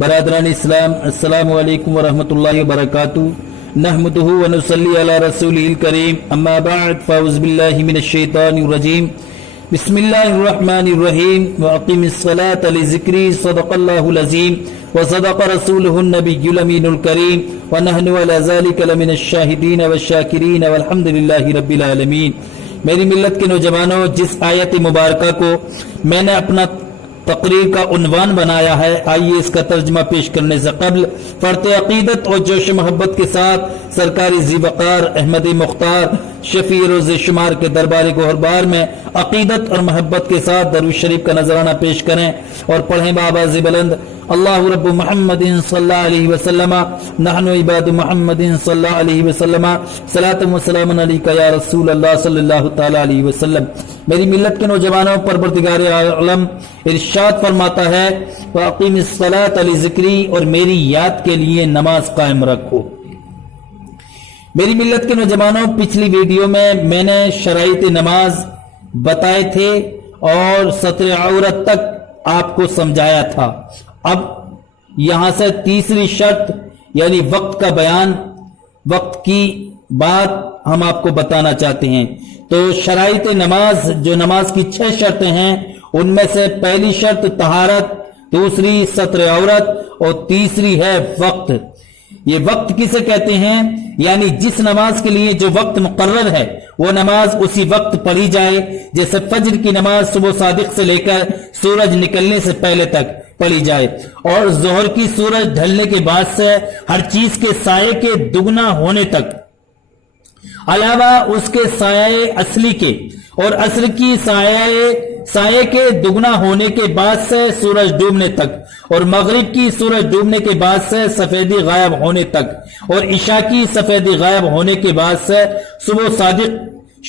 برادران اسلام، السلام علیکم ورحمۃ اللہ وبرکاتہ۔ نحمدہ ونصلی علی رسولہ الکریم، اما بعد فاعوذ باللہ من الشیطان الرجیم، بسم اللہ الرحمن الرحیم۔ واقم الصلاۃ لذکری، صدق اللہ العظیم وصدق رسولہ النبی الامین الکریم، ونحن علی ذلک لمن الشاہدین والشاکرین والحمد للہ رب العالمین۔ میری ملت کے نوجوانوں، جس آیت مبارکہ کو میں نے اپنا تقریر کا عنوان بنایا ہے، آئیے اس کا ترجمہ پیش کرنے سے قبل فرط عقیدت اور جوش محبت کے ساتھ سرکار ذی وقار احمد مختار شفیع روز شمار کے دربار گوہربار میں عقیدت اور محبت کے ساتھ درود شریف کا نذرانہ پیش کریں اور پڑھیں بآواز بلند: اللہ رب محمد صلی اللہ علیہ وسلم، نحن عباد محمد صلی اللہ علیہ وسلم، صلاۃ و سلام علیک یا رسول اللہ صلی اللہ تعالی علیہ وسلم۔ میری ملت کے نوجوانوں، پروردگار عالم ارشاد فرماتا ہے: وَأَقِمِ الصَّلَاةَ لِذِكْرِي، اور میری یاد کے لیے نماز قائم رکھو۔ میری ملت کے نوجوانوں، پچھلی ویڈیو میں نے شرائط نماز بتائے تھے اور سطر عورت تک آپ کو سمجھایا تھا۔ اب یہاں سے تیسری شرط یعنی وقت کا بیان، وقت کی بات ہم آپ کو بتانا چاہتے ہیں۔ تو شرائط نماز، جو نماز کی 6 شرطیں ہیں، ان میں سے پہلی شرط طہارت، دوسری سطر عورت اور تیسری ہے وقت۔ یہ وقت کسے کہتے ہیں؟ یعنی جس نماز کے لیے جو وقت مقرر ہے وہ نماز اسی وقت پڑھی جائے، جیسے فجر کی نماز صبح صادق سے لے کر سورج نکلنے سے پہلے تک پڑھی جائے، اور ظہر کی سورج ڈھلنے کے بعد سے ہر چیز کے سائے کے دگنا ہونے تک، علاوہ اس کے سائے اصلی کے، اور عصر کی سائے کے دگنا ہونے کے بعد سے سورج ڈوبنے تک، اور مغرب کی سورج ڈوبنے کے بعد سے سفیدی غائب ہونے تک، اور عشاء کی سفیدی غائب ہونے کے بعد سے صبح صادق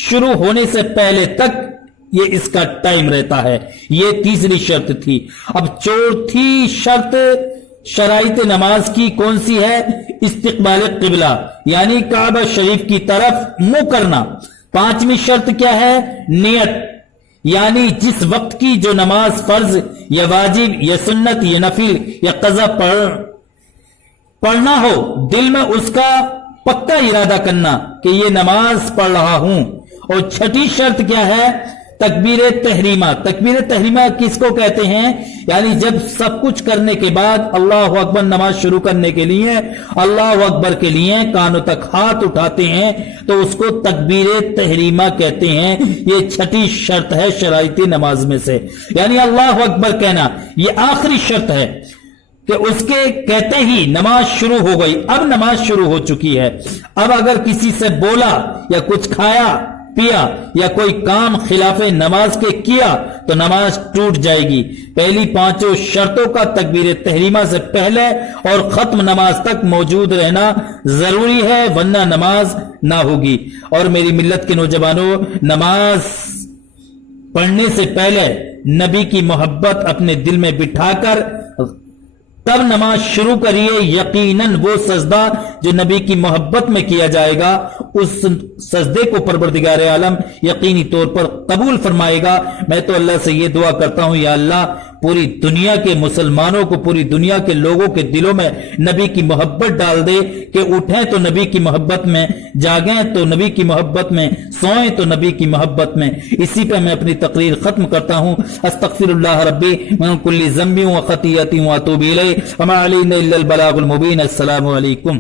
شروع ہونے سے پہلے تک یہ اس کا ٹائم رہتا ہے۔ یہ تیسری شرط تھی۔ اب چوتھی شرط شرائط نماز کی کون سی ہے؟ استقبال قبلہ، یعنی کعبہ شریف کی طرف منہ کرنا۔ پانچویں شرط کیا ہے؟ نیت، یعنی جس وقت کی جو نماز فرض یا واجب یا سنت یا نفل یا قضا پڑھنا ہو، دل میں اس کا پکا ارادہ کرنا کہ یہ نماز پڑھ رہا ہوں۔ اور چھٹی شرط کیا ہے؟ تکبیر تحریمہ۔ تکبیر تحریمہ کس کو کہتے ہیں؟ یعنی جب سب کچھ کرنے کے بعد اللہ اکبر، نماز شروع کرنے کے لیے اللہ اکبر کے لیے کانوں تک ہاتھ اٹھاتے ہیں تو اس کو تکبیر تحریمہ کہتے ہیں۔ یہ چھٹی شرط ہے شرائط نماز میں سے، یعنی اللہ اکبر کہنا یہ آخری شرط ہے کہ اس کے کہتے ہی نماز شروع ہو گئی۔ اب نماز شروع ہو چکی ہے۔ اب اگر کسی سے بولا یا کچھ کھایا پیا یا کوئی کام خلاف نماز کے کیا تو نماز ٹوٹ جائے گی۔ پہلی 5 شرطوں کا تکبیر تحریمہ سے پہلے اور ختم نماز تک موجود رہنا ضروری ہے، ورنہ نماز نہ ہوگی۔ اور میری ملت کے نوجوانوں، نماز پڑھنے سے پہلے نبی کی محبت اپنے دل میں بٹھا کر تب نماز شروع کریے۔ یقیناً وہ سجدہ جو نبی کی محبت میں کیا جائے گا، اس سجدے کو پروردگار عالم یقینی طور پر قبول فرمائے گا۔ میں تو اللہ سے یہ دعا کرتا ہوں، یا اللہ پوری دنیا کے مسلمانوں کو، پوری دنیا کے لوگوں کے دلوں میں نبی کی محبت ڈال دے کہ اٹھیں تو نبی کی محبت میں، جاگیں تو نبی کی محبت میں، سوئیں تو نبی کی محبت میں۔ اسی پہ میں اپنی تقریر ختم کرتا ہوں۔ استغفر اللہ ربی من کل ذنب و خطیئۃ و اتوب الیہ وما علینا الا البلاغ المبین۔ السلام علیکم۔